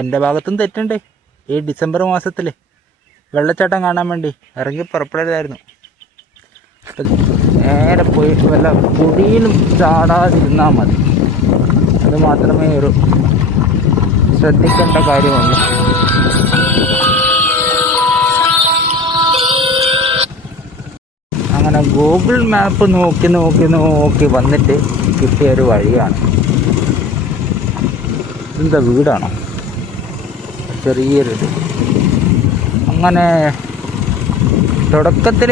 എൻ്റെ ഭാഗത്തും തെറ്റുണ്ട്. ഈ ഡിസംബർ മാസത്തിൽ വെള്ളച്ചാട്ടം കാണാൻ വേണ്ടി ഇറങ്ങി പുറപ്പെടലായിരുന്നു. നേരെ പോയി വല്ല കുഴിയിലും ചാടാതിരുന്നാൽ മതി. അത് മാത്രമേ ഒരു ശ്രദ്ധിക്കേണ്ട കാര്യമുള്ളൂ. അങ്ങനെ ഗൂഗിൾ മാപ്പ് നോക്കി വന്നിട്ട് കിട്ടിയ ഒരു വഴിയാണ്. എന്താ വീടാണോ? ചെറിയൊരിത്. അങ്ങനെ തുടക്കത്തിൽ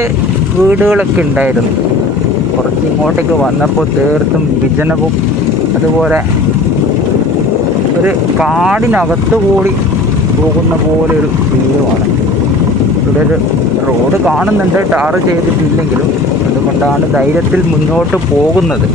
വീടുകളൊക്കെ ഉണ്ടായിരുന്നു. കുറച്ച് ഇങ്ങോട്ടേക്ക് വന്നപ്പോൾ തീർത്തും വിജനവും അതുപോലെ ഒരു കാടിനകത്ത് കൂടി പോകുന്ന പോലെ ഒരു ഫീലുമാണ്. ഇവിടെ ഒരു റോഡ് കാണുന്നുണ്ട്, ടാർ ചെയ്തിട്ടില്ലെങ്കിലും. അതുകൊണ്ടാണ് ധൈര്യത്തിൽ മുന്നോട്ട് പോകുന്നത്.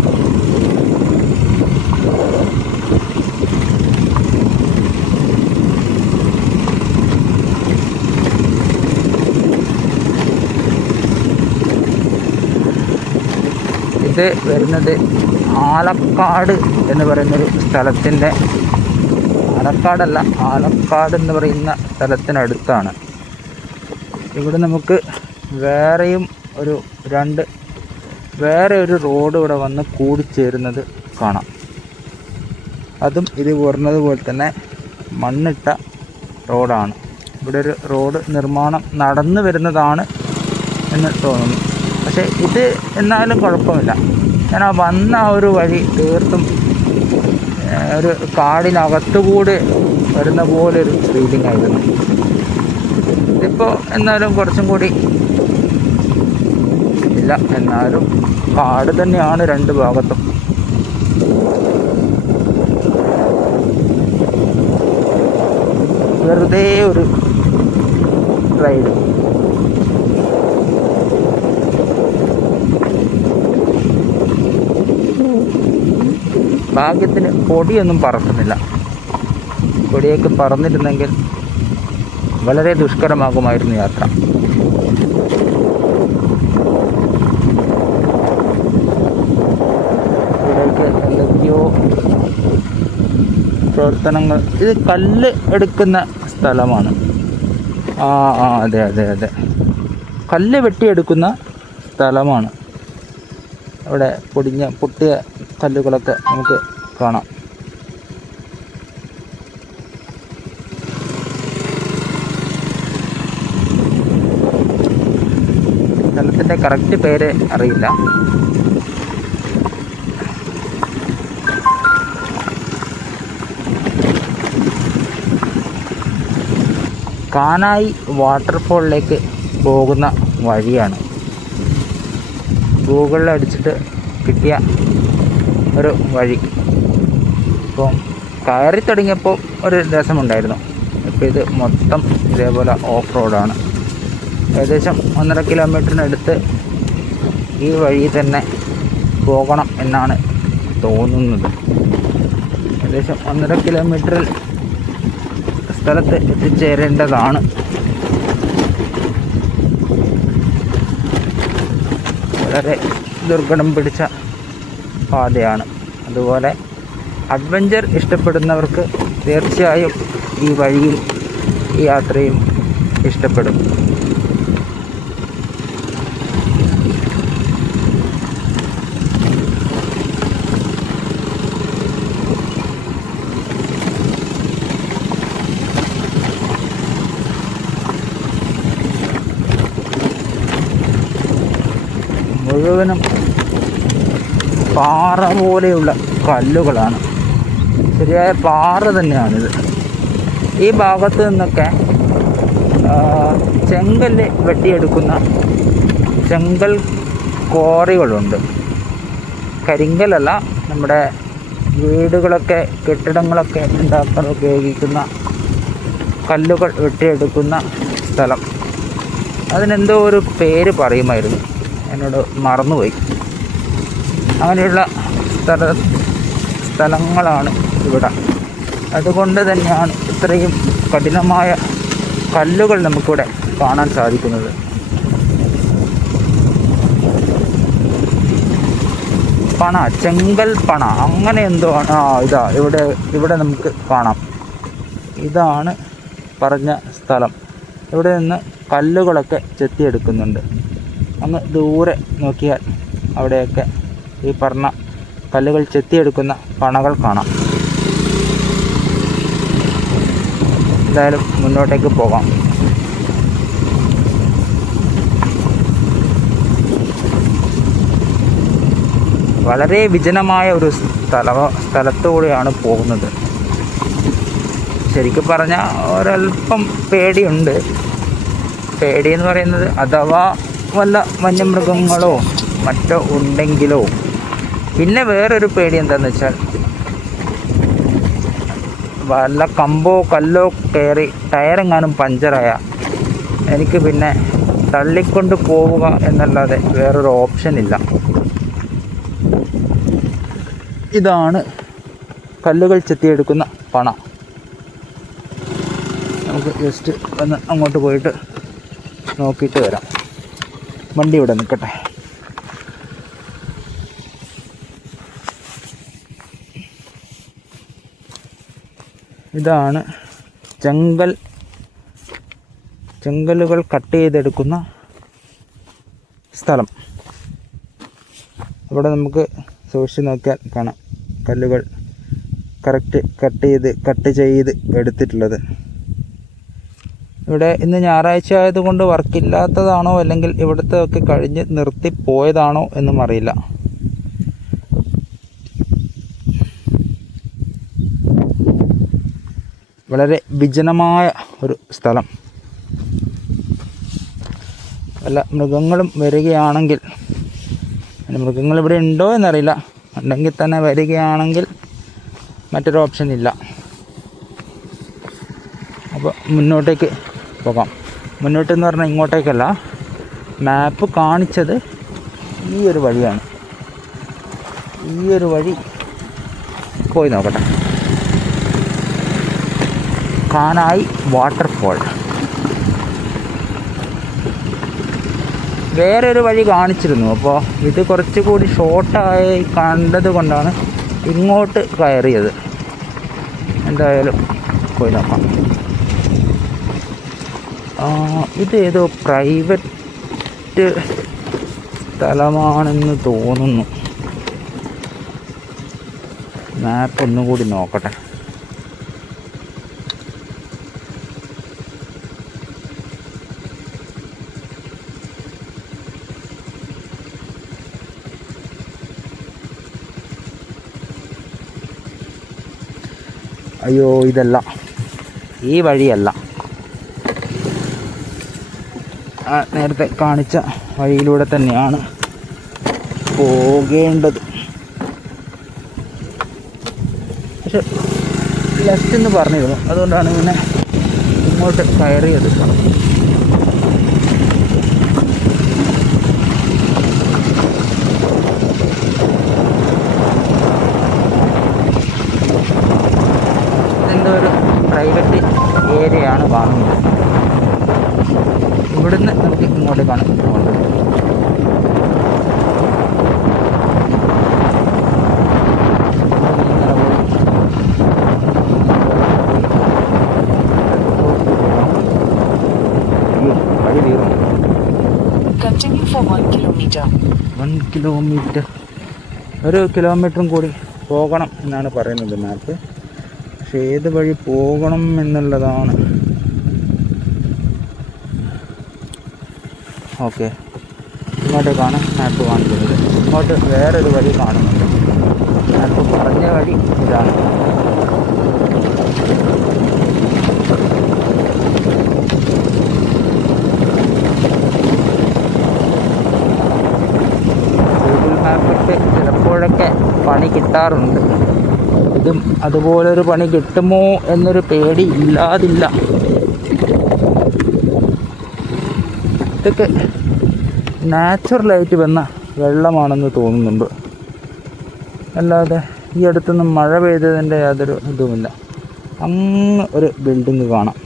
ഇത് വരുന്നത് ആലക്കാട് എന്ന് പറയുന്നൊരു സ്ഥലത്തിൻ്റെ, ആലക്കാടല്ല, ആലക്കാട് എന്ന് പറയുന്ന സ്ഥലത്തിനടുത്താണ്. ഇവിടെ നമുക്ക് വേറെയും വേറെ ഒരു റോഡ് ഇവിടെ വന്ന് കൂടിച്ചേരുന്നത് കാണാം. അതും ഇത് പറഞ്ഞതുപോലെ തന്നെ മണ്ണിട്ട റോഡാണ്. ഇവിടെ ഒരു റോഡ് നിർമ്മാണം നടന്നു വരുന്നതാണ് എന്ന് തോന്നുന്നു. പക്ഷേ ഇത് എന്നാലും കുഴപ്പമില്ല. ഞാൻ വന്ന ഒരു വഴി തീർത്തും ഒരു കാടിനകത്തുകൂടി വരുന്ന പോലെ ഒരു ഫീലിംഗ് ആയിരുന്നു. ഇതിപ്പോൾ എന്നാലും കുറച്ചും കൂടി ഇല്ല, എന്നാലും കാട് തന്നെയാണ് രണ്ട് ഭാഗത്തും. വെറുതെ ഒരു റൈഡ്. ഭാഗ്യത്തിന് പൊടിയൊന്നും പറക്കുന്നില്ല. പൊടിയൊക്കെ പറന്നിരുന്നെങ്കിൽ വളരെ ദുഷ്കരമാകുമായിരുന്നു യാത്ര. ഇവിടേക്ക് എന്തൊക്കെയോ പ്രവർത്തനങ്ങൾ. ഇത് കല്ല് എടുക്കുന്ന സ്ഥലമാണ്. അതെ, കല്ല് വെട്ടിയെടുക്കുന്ന സ്ഥലമാണ്. അവിടെ പൊട്ടിയ കല്ലുകളൊക്കെ നമുക്ക് കാണാം. സ്ഥലത്തിൻ്റെ കറക്റ്റ് പേര് അറിയില്ല. കാനായി വാട്ടർഫോളിലേക്ക് പോകുന്ന വഴിയാണ്. ഗൂഗിളിൽ അടിച്ചിട്ട് കിട്ടിയ ഒരു വഴി. ഇപ്പോൾ കയറി തുടങ്ങിയപ്പോൾ ഒരു രസമുണ്ടായിരുന്നു. ഇപ്പോൾ ഇത് മൊത്തം ഇതേപോലെ ഓഫ് റോഡാണ്. ഏകദേശം 1.5 കിലോമീറ്ററിനടുത്ത് ഈ വഴി തന്നെ പോകണം എന്നാണ് തോന്നുന്നത്. ഏകദേശം 1.5 കിലോമീറ്ററിൽ സ്ഥലത്ത് എത്തിച്ചേരേണ്ടതാണ്. വളരെ ദുർഘടം പിടിച്ച പാതയാണ്. അതുപോലെ അഡ്വഞ്ചർ ഇഷ്ടപ്പെടുന്നവർക്ക് തീർച്ചയായും ഈ വഴിയും ഈ യാത്രയും ഇഷ്ടപ്പെടും. മുഴുവനും പാറ പോലെയുള്ള കല്ലുകളാണ്. ശരിയായ പാറ തന്നെയാണിത്. ഈ ഭാഗത്ത് നിന്നൊക്കെ ചെങ്കല്ല് വെട്ടിയെടുക്കുന്ന ചെങ്കൽ ക്വാറികളുണ്ട്. കരിങ്കലല്ല, നമ്മുടെ വീടുകളൊക്കെ കെട്ടിടങ്ങളൊക്കെ ഉണ്ടാക്കാൻ ഉപയോഗിക്കുന്ന കല്ലുകൾ വെട്ടിയെടുക്കുന്ന സ്ഥലം. അതിനെന്തോ ഒരു പേര് പറയുമായിരുന്നു, എന്നോട് മറന്നുപോയി. അങ്ങനെയുള്ള സ്ഥലങ്ങളാണ് ഇവിടെ. അതുകൊണ്ട് തന്നെയാണ് ഇത്രയും കഠിനമായ കല്ലുകൾ നമുക്കിവിടെ കാണാൻ സാധിക്കുന്നത്. ചെങ്കൽ പണ അങ്ങനെ എന്തോ ആണ്. ഇവിടെ നമുക്ക് കാണാം. ഇതാണ് പറഞ്ഞ സ്ഥലം. ഇവിടെ നിന്ന് കല്ലുകളൊക്കെ ചെത്തിയെടുക്കുന്നുണ്ട്. അങ്ങ് ദൂരെ നോക്കിയാൽ അവിടെയൊക്കെ ഈ പറഞ്ഞ കല്ലുകൾ ചെത്തിയെടുക്കുന്ന പണകൾ കാണാം. എന്തായാലും മുന്നോട്ടേക്ക് പോകാം. വളരെ വിജനമായ ഒരു സ്ഥലത്തുകൂടെയാണ് പോകുന്നത്. ശരിക്കും പറഞ്ഞാൽ ഒരല്പം പേടിയുണ്ട്. പേടിയെന്ന് പറയുന്നത് അഥവാ വല്ല വന്യമൃഗങ്ങളോ മറ്റോ ഉണ്ടെങ്കിലോ. പിന്നെ വേറൊരു പേടി എന്താണെന്ന് വെച്ചാൽ വല്ല കമ്പോ കല്ലോ കയറി ടയറെങ്ങാനും പഞ്ചറായ എനിക്ക് പിന്നെ തള്ളിക്കൊണ്ട് പോവുക എന്നല്ലാതെ വേറൊരു ഓപ്ഷൻ ഇല്ല. ഇതാണ് കല്ലുകൾ ചെത്തിയെടുക്കുന്ന പണ. നമുക്ക് ജസ്റ്റ് ഒന്ന് അങ്ങോട്ട് പോയിട്ട് നോക്കിയിട്ട് വരാം. വണ്ടി ഇവിടെ നിൽക്കട്ടെ. ഇതാണ് ജംഗലുകൾ കട്ട് ചെയ്തെടുക്കുന്ന സ്ഥലം. ഇവിടെ നമുക്ക് സൂക്ഷിച്ച് നോക്കിയാൽ കാണാം കല്ലുകൾ കറക്റ്റ് കട്ട് ചെയ്ത് എടുത്തിട്ടുള്ളത്. ഇവിടെ ഇന്ന് ഞായറാഴ്ച ആയതുകൊണ്ട് വർക്കില്ലാത്തതാണോ അല്ലെങ്കിൽ ഇവിടുത്തെ ഒക്കെ കഴിഞ്ഞ് നിർത്തിപ്പോയതാണോ എന്നും അറിയില്ല. വളരെ വിജനമായ ഒരു സ്ഥലം. വല്ല മൃഗങ്ങളും വരികയാണെങ്കിൽ, മൃഗങ്ങൾ ഇവിടെ ഉണ്ടോ എന്നറിയില്ല, ഉണ്ടെങ്കിൽ തന്നെ വരികയാണെങ്കിൽ മറ്റൊരു ഓപ്ഷൻ ഇല്ല. അപ്പോൾ മുന്നോട്ടേക്ക് പോകാം. മുന്നോട്ടെന്ന് പറഞ്ഞാൽ ഇങ്ങോട്ടേക്കല്ല, മാപ്പ് കാണിച്ചത് ഈ ഒരു വഴിയാണ്. ഈ ഒരു വഴി പോയി നോക്കട്ടെ. കാനായി വാട്ടർഫോൾ. വേറൊരു വഴി കാണിച്ചിരുന്നു. അപ്പോൾ ഇത് കുറച്ചുകൂടി ഷോർട്ടായി കണ്ടത് കൊണ്ടാണ് ഇങ്ങോട്ട് കയറിയത്. എന്തായാലും പോയി നോക്കാം. ഇതേതോ പ്രൈവറ്റ് സ്ഥലമാണെന്ന് തോന്നുന്നു. മാപ്പ് ഒന്നുകൂടി നോക്കട്ടെ. അയ്യോ, ഇതല്ല, ഈ വഴിയല്ല. നേരത്തെ കാണിച്ച വഴിയിലൂടെ തന്നെയാണ് പോകേണ്ടത്. പക്ഷെ ലെഫ്റ്റ് എന്ന് പറഞ്ഞിരുന്നു, അതുകൊണ്ടാണ് പിന്നെ ഇങ്ങോട്ട് കയറിയത്. എന്തോ ഒരു പ്രൈവറ്റ് ഏരിയയാണ് കാണുന്നത്. ഇവിടുന്ന് നമുക്ക് ഇങ്ങോട്ട് കാണാൻ പോകുന്നത്. വഴി തീർന്നു. 1 കിലോമീറ്റർ, 1 കിലോമീറ്ററും കൂടി പോകണം എന്നാണ് പറയുന്നത് മാപ്പ്. പക്ഷെ ഏത് വഴി പോകണം എന്നുള്ളതാണ്. ഓക്കെ, ഇങ്ങോട്ടേക്കാണ് മാപ്പ് കാണിക്കുന്നത്. ഇങ്ങോട്ട് വേറൊരു വഴി കാണുന്നുണ്ട്. മാപ്പ് പറഞ്ഞ വഴി ഇതാണ്. ഗൂഗിൾ മാപ്പിട്ട് ചിലപ്പോഴൊക്കെ പണി കിട്ടാറുണ്ട്. ഇതും അതുപോലൊരു പണി കിട്ടുമോ എന്നൊരു പേടി ഇല്ലാതില്ല. ഇതൊക്കെ നാച്ചുറലായിട്ട് വന്ന വെള്ളമാണെന്ന് തോന്നുന്നുണ്ട്. അല്ലാതെ ഈ അടുത്തൊന്നും മഴ പെയ്തതിൻ്റെ യാതൊരു ഇതുമില്ല. അങ്ങ് ഒരു ബിൽഡിങ് കാണാം.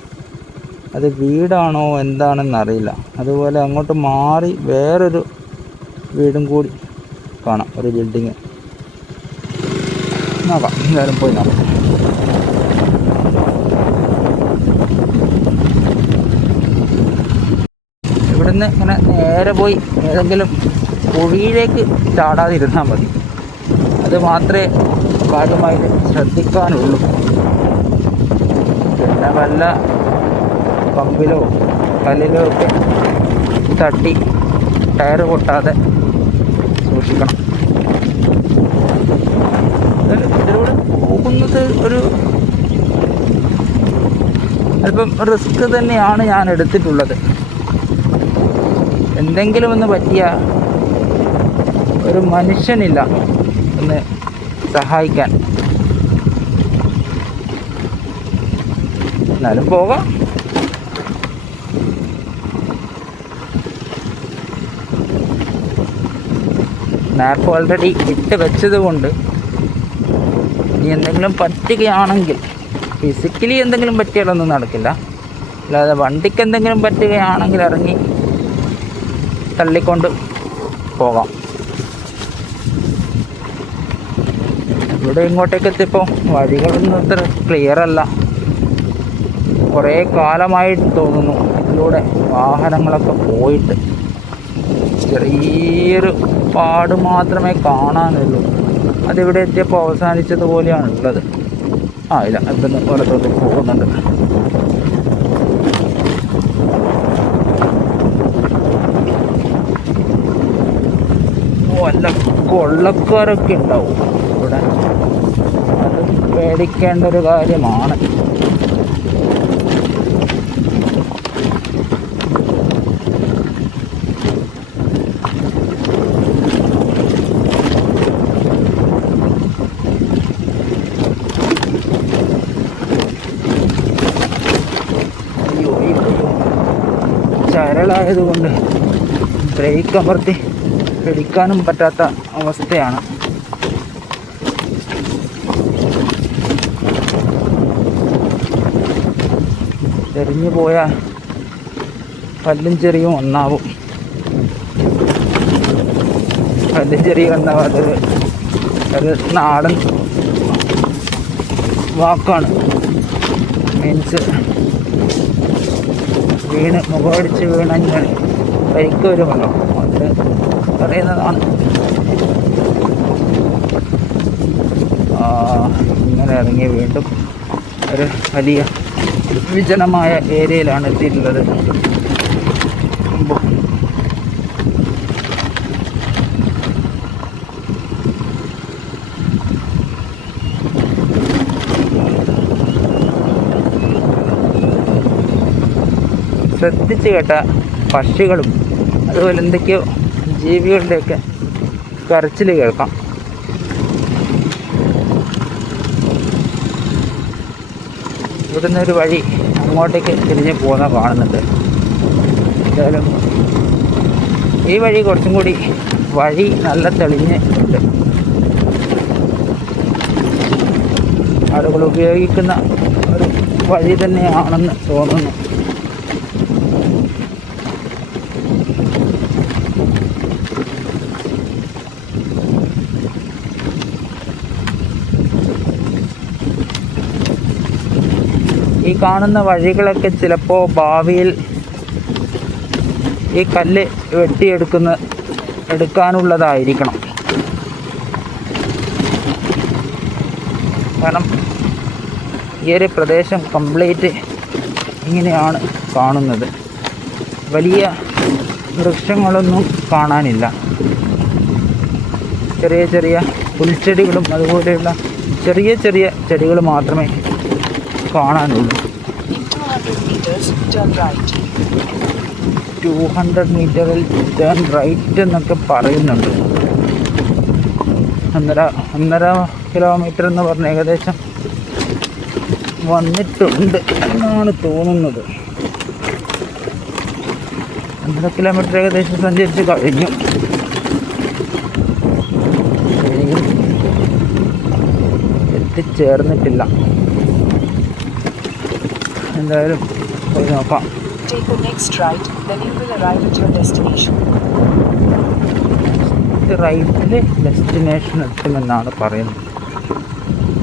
അത് വീടാണോ എന്താണെന്നറിയില്ല. അതുപോലെ അങ്ങോട്ട് മാറി വേറൊരു വീടും കൂടി കാണാം, ഒരു ബിൽഡിങ്. നോക്കാം, എന്തായാലും പോയി നോക്കാം. നിന്ന് ഇങ്ങനെ നേരെ പോയി ഏതെങ്കിലും കുഴിയിലേക്ക് ചാടാതിരുന്നാൽ മതി. അത് മാത്രമേ കാര്യമായിട്ട് ശ്രദ്ധിക്കാനുള്ളൂ. പിന്നെ വല്ല പമ്പിലോ കല്ലിലോ ഒക്കെ തട്ടി ടയർ പൊട്ടാതെ സൂക്ഷിക്കണം. ഇതിലൂടെ പോകുന്നത് ഒരു അല്പം റിസ്ക് തന്നെയാണ് ഞാൻ എടുത്തിട്ടുള്ളത്. എന്തെങ്കിലും ഒന്ന് പറ്റിയ ഒരു മനുഷ്യനില്ല ഒന്ന് സഹായിക്കാൻ. എന്നാലും പോകാം. മാപ്പ് ഓൾറെഡി ഇട്ട് വെച്ചത് കൊണ്ട് ഇനി എന്തെങ്കിലും പറ്റുകയാണെങ്കിൽ, ഫിസിക്കലി എന്തെങ്കിലും പറ്റിയാലൊന്നും നടക്കില്ല, അല്ലാതെ വണ്ടിക്ക് എന്തെങ്കിലും പറ്റുകയാണെങ്കിൽ ഇറങ്ങി തള്ളിക്കൊണ്ട് പോകാം. ഇവിടെ ഇങ്ങോട്ടേക്ക് എത്തിയപ്പോൾ വഴികളൊന്നും അത്ര ക്ലിയർ അല്ല. കുറേ കാലമായിട്ട് തോന്നുന്നു ഇതിലൂടെ വാഹനങ്ങളൊക്കെ പോയിട്ട്. ചെറിയൊരു പാട് മാത്രമേ കാണാനുള്ളൂ. അതിവിടെ എത്തിയപ്പോൾ അവസാനിച്ചതുപോലെയാണ് ഉള്ളത്. ഇല്ല, ഇവിടുന്ന് പുറത്തോട്ട് പോകുന്നുണ്ട്. വല്ല കൊള്ളക്കാരൊക്കെ ഉണ്ടാവും ഇവിടെ. അത് പേടിക്കേണ്ട ഒരു കാര്യമാണ്. ചരളായതുകൊണ്ട് ബ്രേക്ക് അമർത്തി പിടിക്കാനും പറ്റാത്ത അവസ്ഥയാണ്. തെറിഞ്ഞു പോയാൽ പല്ലും ചെറിയും ഒന്നാവും. പല്ലും ചെറിയും ഒന്നാവും. അതൊരു നാടൻ വാക്കാണ്. മീൻസ് മുഖമടിച്ച് വീണാൽ പരിക്ക് വരുമല്ലോ, അത് പറയുന്നതാണ്. ഇങ്ങനെ ഇറങ്ങി വീണ്ടും ഒരു വലിയ വിജനമായ ഏരിയയിലാണ് എത്തിയിട്ടുള്ളത്. ശ്രദ്ധിച്ച് കേട്ട പക്ഷികളും അതുപോലെ എന്തൊക്കെയോ ജീവികളുടെയൊക്കെ കരച്ചിൽ കേൾക്കാം. ഇവിടുന്ന് ഒരു വഴി അങ്ങോട്ടേക്ക് തിരിഞ്ഞ് പോകുന്ന കാണുന്നുണ്ട്. എന്തായാലും ഈ വഴി കുറച്ചും കൂടി വഴി നല്ല തെളിഞ്ഞ് ഉണ്ട്. ആളുകൾ ഉപയോഗിക്കുന്ന ഒരു വഴി തന്നെയാണെന്ന് തോന്നുന്നു. ഈ കാണുന്ന വഴികളൊക്കെ ചിലപ്പോൾ ഭാവിയിൽ ഈ കല്ല് എടുക്കാനുള്ളതായിരിക്കണം. കാരണം ഈ ഒരു പ്രദേശം കംപ്ലീറ്റ് ഇങ്ങനെയാണ് കാണുന്നത്. വലിയ വൃക്ഷങ്ങളൊന്നും കാണാനില്ല. ചെറിയ ചെറിയ പുൽച്ചെടികളും അതുപോലെയുള്ള ചെറിയ ചെറിയ ചെടികൾ മാത്രമേ കാണാനുള്ളൂ. 200 മീറ്ററിൽ ടേൺ റൈറ്റ് എന്നൊക്കെ പറയുന്നുണ്ട്. 1.5 കിലോമീറ്റർ എന്ന് പറഞ്ഞ് ഏകദേശം വന്നിട്ടുണ്ട് എന്നാണ് തോന്നുന്നത്. 1.5 കിലോമീറ്റർ ഏകദേശം സഞ്ചരിച്ച് കഴിഞ്ഞു. എത്തിച്ചേർന്നിട്ടില്ല. എന്തായാലും പോയി നോക്കാം. റൈറ്റിൽ ഡെസ്റ്റിനേഷൻ എത്തുമെന്നാണ് പറയുന്നത്.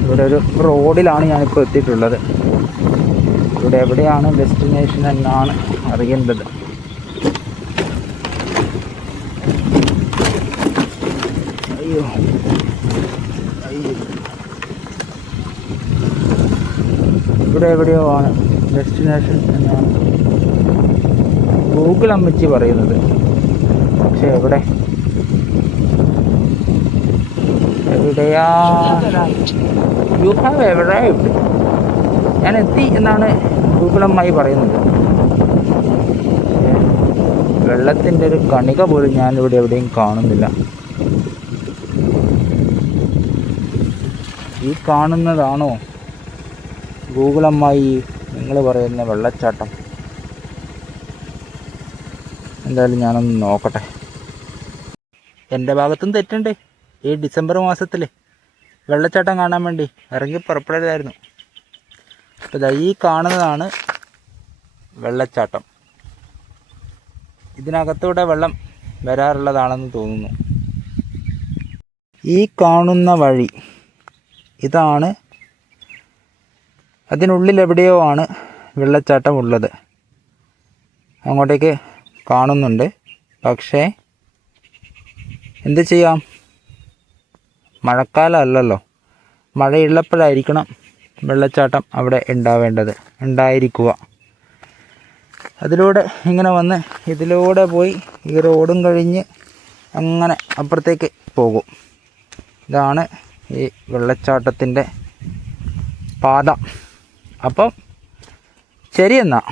ഇവിടെ ഒരു റോഡിലാണ് ഞാനിപ്പോൾ എത്തിയിട്ടുള്ളത്. ഇവിടെ എവിടെയാണ് ഡെസ്റ്റിനേഷൻ എന്നാണ് അറിയേണ്ടത്. അയ്യോ അയ്യോ, ഇവിടെ എവിടെയോ ആണ് ഡെസ്റ്റിനേഷൻ എന്നാണ് ഗൂഗിൾ അമ്മച്ചി പറയുന്നത്. പക്ഷെ എവിടെയാ, യു ഹാവ് എറൈവ്ഡ്, ഞാൻ എത്തി എന്നാണ് ഗൂഗിൾ അമ്മായി പറയുന്നത്. വെള്ളത്തിൻ്റെ ഒരു കണിക പോലും ഞാനിവിടെ എവിടെയും കാണുന്നില്ല. ഈ കാണുന്നതാണോ ഗൂഗിൾ അമ്മായി നിങ്ങൾ പറയുന്ന വെള്ളച്ചാട്ടം? എന്തായാലും ഞാനൊന്ന് നോക്കട്ടെ. എൻ്റെ ഭാഗത്തും തെറ്റുണ്ട്. ഈ ഡിസംബർ മാസത്തിൽ വെള്ളച്ചാട്ടം കാണാൻ വേണ്ടി ഇറങ്ങി പുറപ്പെടരുതായിരുന്നു. അപ്പോൾ ഇതാ ഈ കാണുന്നതാണ് വെള്ളച്ചാട്ടം. ഇതിനകത്തൂടെ വെള്ളം വരാറുള്ളതാണെന്ന് തോന്നുന്നു. ഈ കാണുന്ന വഴി ഇതാണ്, അതിനുള്ളിൽ എവിടെയോ ആണ് വെള്ളച്ചാട്ടം ഉള്ളത്. അങ്ങോട്ടേക്ക് കാണുന്നുണ്ട്. പക്ഷേ എന്ത് ചെയ്യാം, മഴക്കാലം അല്ലല്ലോ. മഴയുള്ളപ്പോഴായിരിക്കണം വെള്ളച്ചാട്ടം അവിടെ ഉണ്ടായിരിക്കുക. അതിലൂടെ ഇങ്ങനെ വന്ന് ഇതിലൂടെ പോയി ഈ റോഡും കഴിഞ്ഞ് അങ്ങനെ അപ്പുറത്തേക്ക് പോകും. ഇതാണ് ഈ വെള്ളച്ചാട്ടത്തിൻ്റെ പാത. അപ്പം ശരി എന്നാൽ.